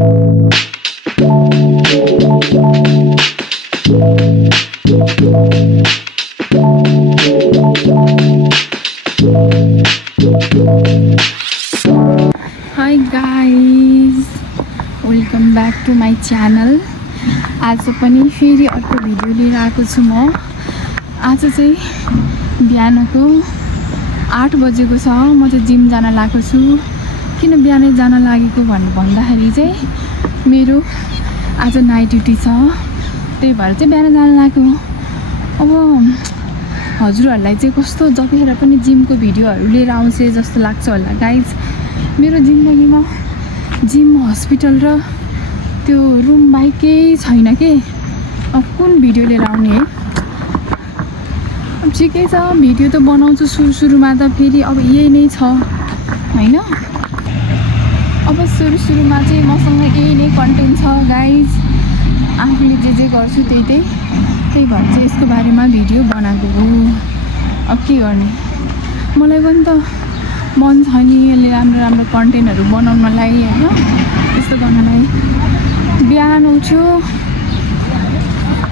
High guys, welcome back to my channel. आज पनि फेरि अर्को भिडियो लिएर आएको छु म। आज चाहिँ बिहानको 8 बजेको छ। म चाहिँ जिम जान लागेको छु। किन बिहानै जान लागेको भन्दाखेरि चाहिँ मेरो आज नाइट ड्युटी छ, त्यही भएर चाहिँ बिहान जान लागेको। अब हजुरहरूलाई चाहिँ कस्तो जतिखेर पनि जिमको भिडियोहरू लिएर आउँछ जस्तो लाग्छ होला गाइज। मेरो जिन्दगीमा जिम, हस्पिटल र त्यो रुम बाहेक केही छैन के। अब कुन भिडियो लिएर आउने है। अब ठिकै छ, भिडियो त बनाउँछु सुरुमा त फेरि अब यही नै छ होइन। अब सुरुमा चाहिँ मसँग यही नै कन्टेन्ट छ गाइज। आफूले जे गर्छु त्यही भएर चाहिँ यसको बारेमा भिडियो बनाएको हो। अब के गर्ने, मलाई पनि त मन छ नि यसले राम्रो कन्टेन्टहरू बनाउनलाई होइन। त्यस्तो गर्नलाई बिहान उठ्यो,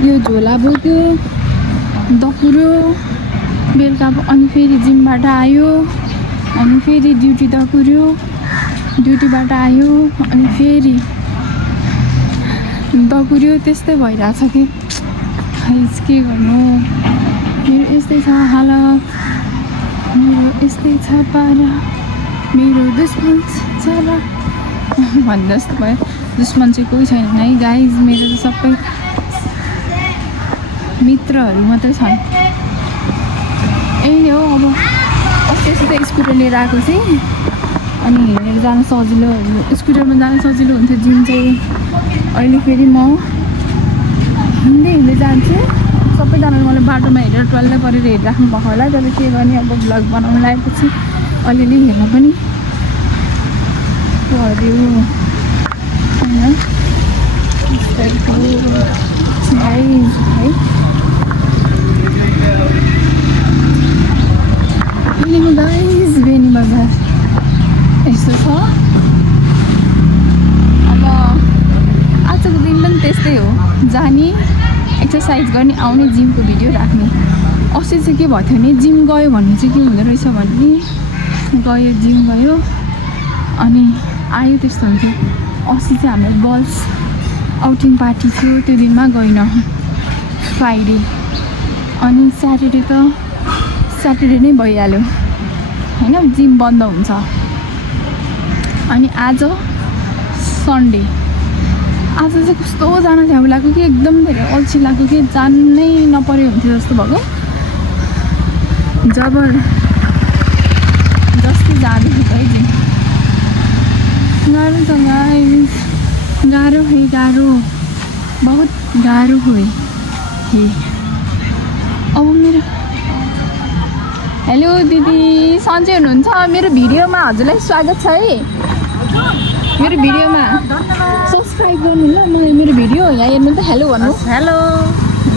यो झोला बोक्यो, दकुर्यो, बेलुका अनि फेरि जिमबाट आयो, अनि फेरि ड्युटी दकुर्यो, ड्युटीबाट आयो, अनि फेरि दकुर्यो। त्यस्तै भइरहेछ कि खैज के गर्नु। मेरो यस्तै छ हालत, मेरो यस्तै छ पारा, मेरो दुश्मन छ र भन्दा जस्तो भयो। दुश्मन चाहिँ कोही छैन है गाइज, मेरो त सबै मित्रहरू मात्रै छन्। यही नै हो। अब अस्ति त स्कुटर लिएर आएको थिएँ, अनि हिँडेर जान सजिलो, स्कुटरमा जान सजिलो हुन्थ्यो जिम चाहिँ। अहिले फेरि म हिँड्दै जान्छु। सबैजनाले मलाई बाटोमा हेरेर टल्लै परेर हेरिराख्नु भएको होला। तर के गर्ने, अब भ्लग बनाउनु लागेपछि अलिअलि हेर्न पनि पऱ्यो होइन। गाइज है, गाइज बेनी बजार यस्तो छ। अब आजको दिन पनि त्यस्तै हो, जाने एक्सर्साइज गर्ने, आउने, जिमको भिडियो राख्ने। अस्ति चाहिँ के भएको थियो भने जिम गयो भन्ने चाहिँ के हुँदो रहेछ भने गयो जिम गयो अनि आयो, त्यस्तो हुन्थ्यो। अस्ति चाहिँ हाम्रो गर्ल्स आउटिङ पार्टी थियो, त्यो दिनमा गएन, फ्राइडे। अनि स्याटरडे नै भइहाल्यो होइन, जिम बन्द हुन्छ। अनि आज सन्डे, आज चाहिँ कस्तो जान झ्याउ लाग्यो कि एकदम धेरै अल्छी लाग्यो कि जानै नपऱ्यो हुन्थ्यो जस्तो भएको। जबरजस्ती जाँदैछु है जिम। गाह्रो छ गाइस, गाह्रो है, गाह्रो, बहुत गाह्रो है। अब मेरो हेलो दिदी, सन्चै हुनुहुन्छ? मेरो भिडियोमा हजुरलाई स्वागत छ है। मेरो भिडियोमा सब्सक्राइब गर्नु ल, मलाई मेरो भिडियो यहाँ हेर्नु त। हेलो भन्नु। Hello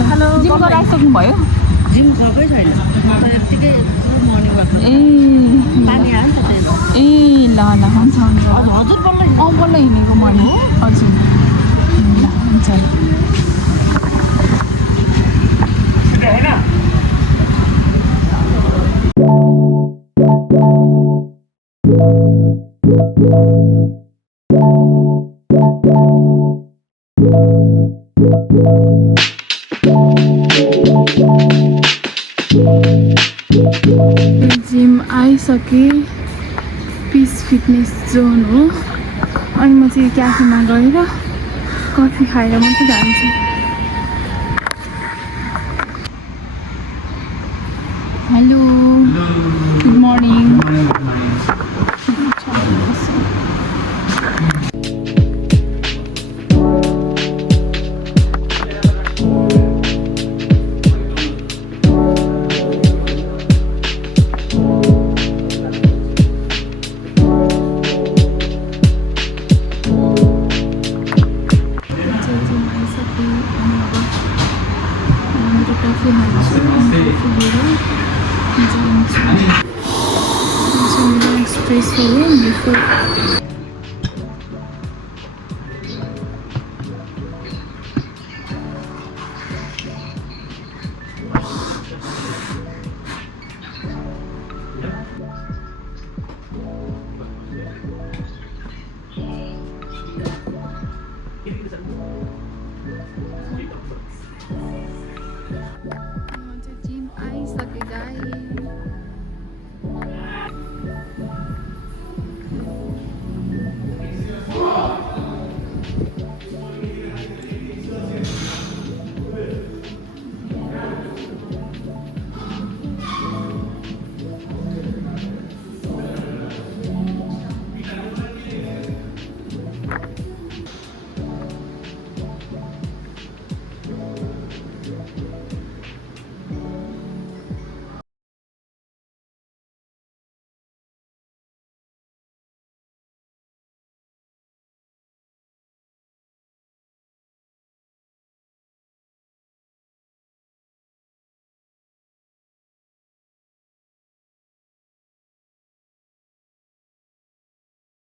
hello. जिम गराइसक्नु भयो? जिम गएकै छैन, यत्तिकै मर्निङ वाक। पानी आयो नि त त्यही। ल हुन्छ। हजुर बल्ल हिँडेको मैले। हजुर ल हुन्छ। जिम आइसके, पिस फिटनेस जोन हो। अनि म चाहिँ क्याफेमा गएर कफी खाएर मात्रै जान्छु। Hello, good morning.